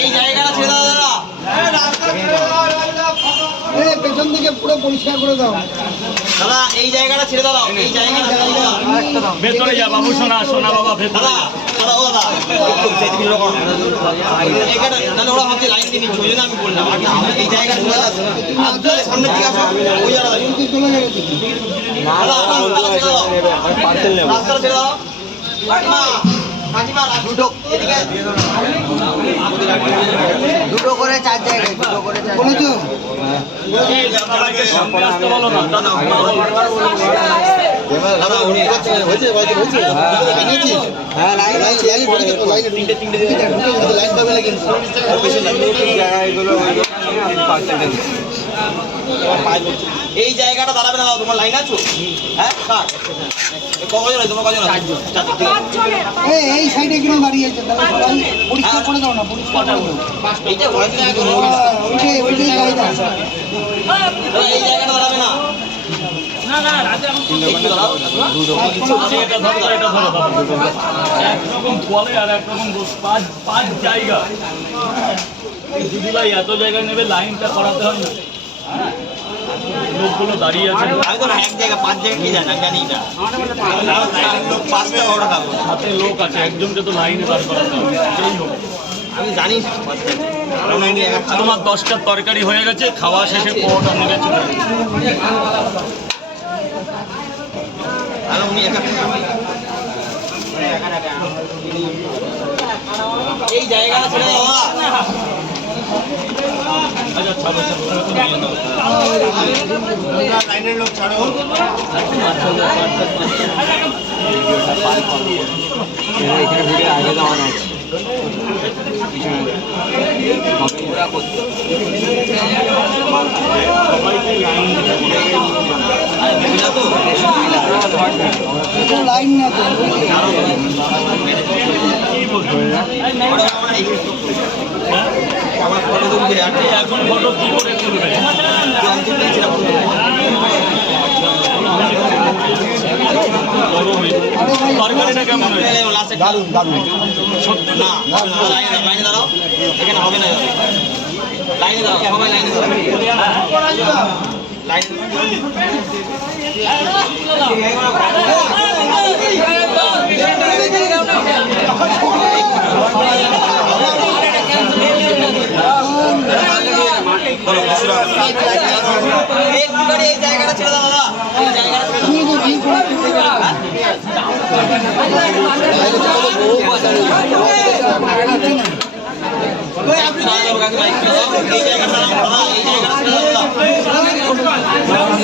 এই জায়গাটা ছেড়ে দাও দাদা, পেছন দিকে পুরো পরিষ্কার করে দাও দাদা এই জায়গাটা ছেড়ে দাও, এই জায়গাটা ছেড়ে দাও। ভেতরে যা বাবু, সোনা সোনা বাবা ভেতরে। দাদা দাদা ও দাদা এখানে তাহলে ওরা ভাবছে লাইন দিয়ে নিচ্ছে, ওই জন্য আমি বললাম এই জায়গাটা ছেড়ে দাও। আপনাদের সামনে ঠিক আছে ওই জায়গাটা চলে যাবে দাদা রাস্তাটা ছেড়ে দাও, রাস্তাটা ছেড়ে দাও। দুটো করে 4 জায়গায়, দুটো করে 4 বলেছো? সামনে আসতে বলো না দাদা। দাদা উনি হ্যাঁ লাইন এই জায়গাটা দাঁড়াবে না, তোমার লাইন আছো? হ্যাঁ কজন আছে তোমার, কজন আছে? এই সাইডে কিরকম দাঁড়িয়ে আছে, তাহলে সবাই পরিষ্কার করে দাও না, পরিষ্কার করে দাও। এইটা ভয় নেই, ওইটাই গাড়িটা এই জায়গাটা দাঁড়াবে না। একটু দাঁড়াও। এটা ধরো, এটা ধরো বাবা। একরকম বলে আর একরকম পাঁচ জায়গা। দিদি ভাই এত জায়গায় নেবে, লাইনটা করাতে হয় না? লোকগুলো দাঁড়িয়ে আছে, আমি তো এক জায়গা 5 জায়গা কি জানি, আমি জানি না। লোক 5টা অর্ডার খাবো, হাতে লোক আছে, একজনকে তো লাইনে দাঁড় করাতে হবে। যেই হোক, আমি জানি না 5টা। তোমার 10টার তরকারি হয়ে গেছে, খাওয়া শেষে পরোটা নেবে চলে যাবে। আর উনি এই জায়গাটা ছেড়ে দাও দাদা। আচ্ছা ছাড়ো ছাড়ো, নিয়ে নাও। লাইনের লোক ছাড়ো। এখানে ভিডিও আগে দেওয়ানো আছে লাইন না তো আমার ফটো তুলতে এখন ফটো কি করে তুলবে? তরকারিটা কেমন হয়েছে? দারুন দারুন সত্যি না, লাইনে দাঁড়াও, এখানে হবে না। লাইনে দাঁড়াও, সবাই লাইনে দাঁড়াও, লাইনে এই জায়গাটা ছেড়ে দাও দাদা, এই জায়গাটা ছেড়ে দাও।